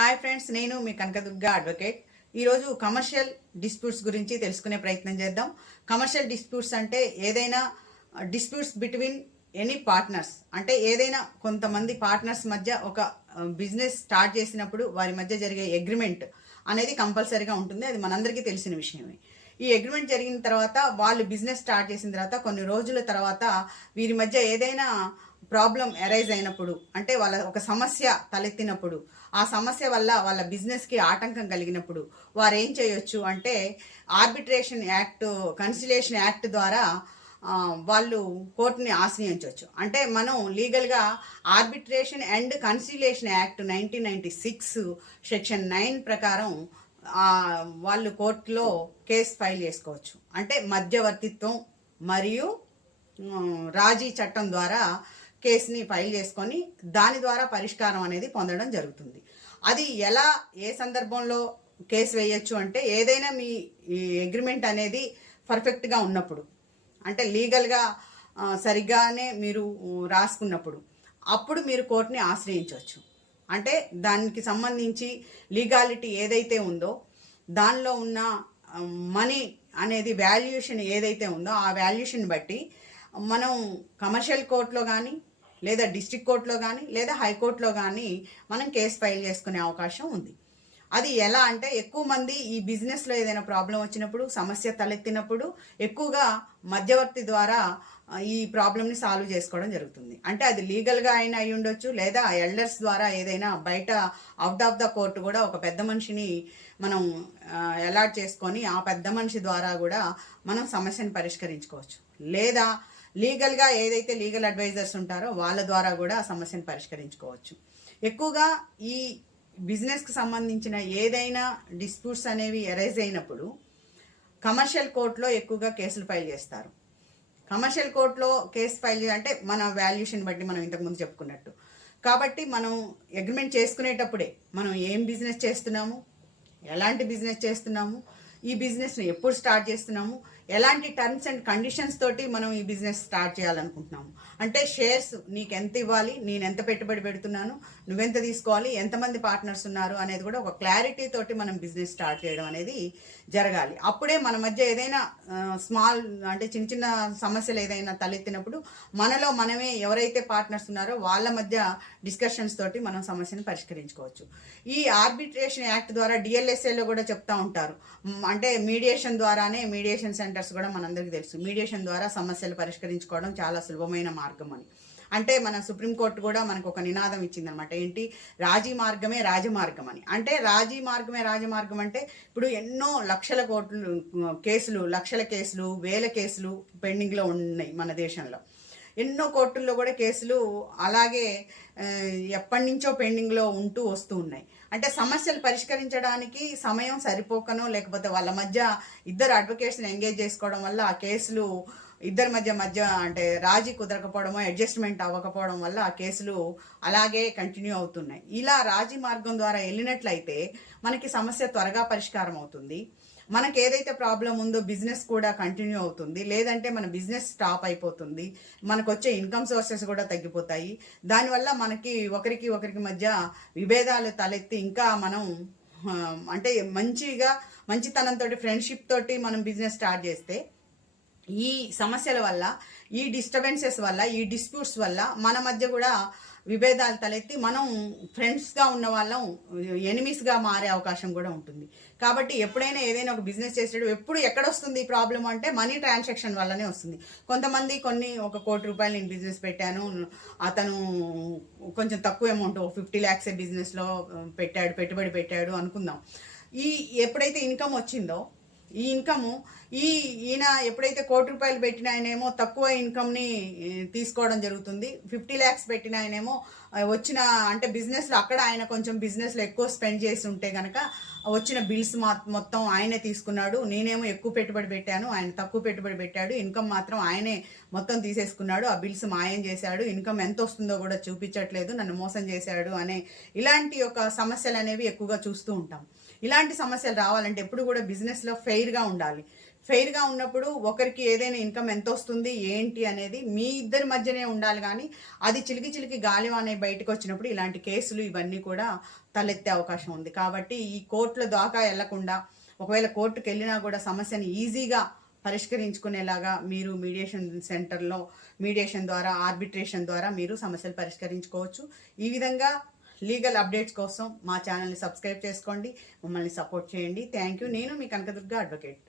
Hi friends, నేను మీ Kanakadurga advocate. ఈరోజు commercial disputes గురించి తెలుసుకునే ప్రయత్నం చేద్దాం. కమర్షియల్ డిస్ప్యూట్స్ అంటే ఏదైనా డిస్ప్యూట్స్ బిట్వీన్ ఎనీ పార్ట్నర్స్, అంటే ఏదైనా కొంతమంది పార్ట్నర్స్ మధ్య ఒక బిజినెస్ స్టార్ట్ చేసినప్పుడు వారి మధ్య జరిగే అగ్రిమెంట్ అనేది కంపల్సరీగా ఉంటుంది. అది మనందరికీ తెలిసిన విషయమే. ఈ అగ్రిమెంట్ జరిగిన తర్వాత వాళ్ళు బిజినెస్ స్టార్ట్ చేసిన తర్వాత కొన్ని రోజుల తర్వాత వీరి మధ్య ఏదైనా ప్రాబ్లం అరైజ్ అయినప్పుడు, అంటే వాళ్ళ ఒక సమస్య తలెత్తినప్పుడు, ఆ సమస్య వల్ల వాళ్ళ బిజినెస్కి ఆటంకం కలిగినప్పుడు వారు ఏం చేయొచ్చు అంటే ఆర్బిట్రేషన్ యాక్ట్, కన్సిలేషన్ యాక్ట్ ద్వారా వాళ్ళు కోర్టుని ఆశ్రయించవచ్చు. అంటే మనం లీగల్గా arbitration and cancellation act 1996 section 9 ప్రకారం వాళ్ళు కోర్టులో కేసు ఫైల్ చేసుకోవచ్చు. అంటే మధ్యవర్తిత్వం మరియు రాజీ చట్టం ద్వారా కేసుని ఫైల్ చేసుకొని దాని ద్వారా పరిష్కారం అనేది పొందడం జరుగుతుంది. అది ఎలా, ఏ సందర్భంలో కేసు వేయచ్చు అంటే ఏదైనా మీ అగ్రిమెంట్ అనేది పర్ఫెక్ట్గా ఉన్నప్పుడు, అంటే లీగల్గా సరిగ్గానే మీరు రాసుకున్నప్పుడు, అప్పుడు మీరు కోర్టుని ఆశ్రయించవచ్చు. అంటే దానికి సంబంధించి లీగాలిటీ ఏదైతే ఉందో దానిలో ఉన్న మనీ అనేది వాల్యుయేషన్ ఏదైతే ఉందో ఆ వాల్యుయేషన్ బట్టి మనం కమర్షియల్ కోర్టులో కానీ లేదా డిస్ట్రిక్ట్ కోర్టులో కానీ లేదా హైకోర్టులో కానీ మనం కేసు ఫైల్ చేసుకునే అవకాశం ఉంది. అది ఎలా అంటే ఎక్కువ మంది ఈ బిజినెస్లో ఏదైనా ప్రాబ్లం వచ్చినప్పుడు, సమస్య తలెత్తినప్పుడు ఎక్కువగా మధ్యవర్తి ద్వారా ఈ ప్రాబ్లమ్ని సాల్వ్ చేసుకోవడం జరుగుతుంది. అంటే అది లీగల్గా అయినా అయి ఉండొచ్చు, లేదా ఎల్డర్స్ ద్వారా ఏదైనా బయట అవుట్ ఆఫ్ ద కోర్టు కూడా ఒక పెద్ద మనిషిని మనం అలాట్ చేసుకొని ఆ పెద్ద మనిషి ద్వారా కూడా మనం సమస్యను పరిష్కరించుకోవచ్చు. లేదా లీగల్గా ఏదైతే లీగల్ అడ్వైజర్స్ ఉంటారో వాళ్ళ ద్వారా కూడా ఆ సమస్యను పరిష్కరించుకోవచ్చు. ఎక్కువగా ఈ బిజినెస్కి సంబంధించిన ఏదైనా డిస్ప్యూట్స్ అనేవి అరైజ్ అయినప్పుడు కమర్షియల్ కోర్టులో ఎక్కువగా కేసులు ఫైల్ చేస్తారు. కమర్షియల్ కోర్టులో కేసు ఫైల్ అంటే మన వాల్యుయేషన్ బట్టి మనం ఇంతకుముందు చెప్పుకున్నట్టు. కాబట్టి మనం అగ్రిమెంట్ చేసుకునేటప్పుడే మనం ఏం బిజినెస్ చేస్తున్నాము, ఎలాంటి బిజినెస్ చేస్తున్నాము, ఈ బిజినెస్ని ఎప్పుడు స్టార్ట్ చేస్తున్నాము, ఎలాంటి టర్మ్స్ అండ్ కండిషన్స్ తోటి మనం ఈ బిజినెస్ స్టార్ట్ చేయాలనుకుంటున్నాము, అంటే షేర్స్ నీకు ఎంత ఇవ్వాలి, నేను ఎంత పెట్టుబడి పెడుతున్నాను, నువ్వెంత తీసుకోవాలి, ఎంతమంది పార్ట్నర్స్ ఉన్నారు అనేది కూడా ఒక క్లారిటీ తోటి మనం బిజినెస్ స్టార్ట్ చేయడం అనేది జరగాలి. అప్పుడే మన మధ్య ఏదైనా స్మాల్ అంటే చిన్న చిన్న సమస్యలు ఏదైనా తలెత్తినప్పుడు మనలో మనమే ఎవరైతే పార్ట్నర్స్ ఉన్నారో వాళ్ళ మధ్య డిస్కషన్స్ తోటి మనం సమస్యను పరిష్కరించుకోవచ్చు. ఈ ఆర్బిట్రేషన్ యాక్ట్ ద్వారా డిఎల్ఎస్ఏలో కూడా చెప్తా ఉంటారు, అంటే మీడియేషన్ ద్వారానే, మీడియేషన్ సెంటర్స్ కూడా మనందరికీ తెలుసు, మీడియేషన్ ద్వారా సమస్యలు పరిష్కరించుకోవడం చాలా సులభమైన మార్గం అని. అంటే మన సుప్రీంకోర్టు కూడా మనకు ఒక నినాదం ఇచ్చిందనమాట, ఏంటి, రాజీ మార్గమే రాజమార్గం అని. అంటే రాజీ మార్గమే రాజమార్గం అంటే ఇప్పుడు ఎన్నో లక్షల కోట్లు కేసులు, లక్షల కేసులు, వేల కేసులు పెండింగ్లో ఉన్నాయి మన దేశంలో. ఎన్నో కోర్టుల్లో కూడా కేసులు అలాగే ఎప్పటి నుంచో పెండింగ్లో ఉంటూ వస్తూ ఉన్నాయి. అంటే సమస్యలు పరిష్కరించడానికి సమయం సరిపోకనో, లేకపోతే వాళ్ళ మధ్య ఇద్దరు అడ్వకేట్స్ని ఎంగేజ్ చేసుకోవడం వల్ల ఆ కేసులు ఇద్దరి మధ్య అంటే రాజీ కుదరకపోవడమో, అడ్జస్ట్మెంట్ అవ్వకపోవడం వల్ల ఆ కేసులు అలాగే కంటిన్యూ అవుతున్నాయి. ఇలా రాజీ మార్గం ద్వారా వెళ్ళినట్లయితే మనకి సమస్య త్వరగా పరిష్కారం అవుతుంది. మనకి ఏదైతే ప్రాబ్లం ఉందో బిజినెస్ కూడా కంటిన్యూ అవుతుంది, లేదంటే మన బిజినెస్ స్టాప్ అయిపోతుంది, మనకు వచ్చే ఇన్కమ్ సోర్సెస్ కూడా తగ్గిపోతాయి. దానివల్ల మనకి ఒకరికి మధ్య విభేదాలు తలెత్తి ఇంకా మనం అంటే మంచితనంతో, ఫ్రెండ్షిప్ తోటి మనం బిజినెస్ స్టార్ట్ చేస్తే ఈ సమస్యల వల్ల, ఈ డిస్టర్బెన్సెస్ వల్ల, ఈ డిస్ప్యూట్స్ వల్ల మన మధ్య కూడా విభేదాలు తలెత్తి మనం ఫ్రెండ్స్గా ఉన్న వాళ్ళం ఎనిమీస్గా మారే అవకాశం కూడా ఉంటుంది. కాబట్టి ఎప్పుడైనా ఏదైనా ఒక బిజినెస్ చేసేటప్పుడు ఎప్పుడు ఎక్కడ వస్తుంది ఈ ప్రాబ్లం అంటే మనీ ట్రాన్సాక్షన్ వల్లనే వస్తుంది. కొంతమంది ఒక 1 కోటి రూపాయలు నేను బిజినెస్ పెట్టాను, అతను కొంచెం తక్కువ అమౌంట్ 50 lakhs బిజినెస్లో పెట్టుబడి పెట్టాడు అనుకుందాం. ఎప్పుడైతే ఇన్కమ్ వచ్చిందో ఈ ఇన్కమ్ ఈయన ఎప్పుడైతే 1 కోటి రూపాయలు పెట్టిన ఆయనేమో తక్కువ ఇన్కమ్ని తీసుకోవడం జరుగుతుంది. 50 lakhs పెట్టిన ఆయనేమో వచ్చిన, అంటే బిజినెస్లో అక్కడ ఆయన కొంచెం బిజినెస్లో ఎక్కువ స్పెండ్ చేసి ఉంటే కనుక వచ్చిన బిల్స్ మొత్తం ఆయనే తీసుకున్నాడు. నేనేమో ఎక్కువ పెట్టుబడి పెట్టాను, ఆయన తక్కువ పెట్టుబడి పెట్టాడు, ఇన్కమ్ మాత్రం ఆయనే మొత్తం తీసేసుకున్నాడు, ఆ బిల్స్ మాయం చేశాడు, ఇన్కమ్ ఎంత వస్తుందో కూడా చూపించట్లేదు, నన్ను మోసం చేశాడు అనే ఇలాంటి ఒక సమస్యలు అనేవి ఎక్కువగా చూస్తూ ఉంటాం. ఇలాంటి సమస్యలు రావాలంటే ఎప్పుడు కూడా బిజినెస్లో ఫెయిర్గా ఉండాలి. ఫెయిర్గా ఉన్నప్పుడు ఒకరికి ఏదైనా ఇన్కమ్ ఎంత వస్తుంది ఏంటి అనేది మీ ఇద్దరి మధ్యనే ఉండాలి, కానీ అది చిలికి చిలికి గాలివానే బయటకు వచ్చినప్పుడు ఇలాంటి కేసులు ఇవన్నీ కూడా తలెత్తే అవకాశం ఉంది. కాబట్టి ఈ కోర్టుల దాకా వెళ్లకుండా, ఒకవేళ కోర్టుకు వెళ్ళినా కూడా సమస్యని ఈజీగా పరిష్కరించుకునేలాగా మీరు మీడియేషన్ సెంటర్లో మీడియేషన్ ద్వారా, ఆర్బిట్రేషన్ ద్వారా మీరు సమస్యలు పరిష్కరించుకోవచ్చు. ఈ విధంగా లీగల్ అప్డేట్స్ కోసం మా ఛానల్ని సబ్స్క్రైబ్ చేసుకోండి, మమ్మల్ని సపోర్ట్ చేయండి. Thank you. నేను మీ కనకదుర్గ అడ్వకేట్.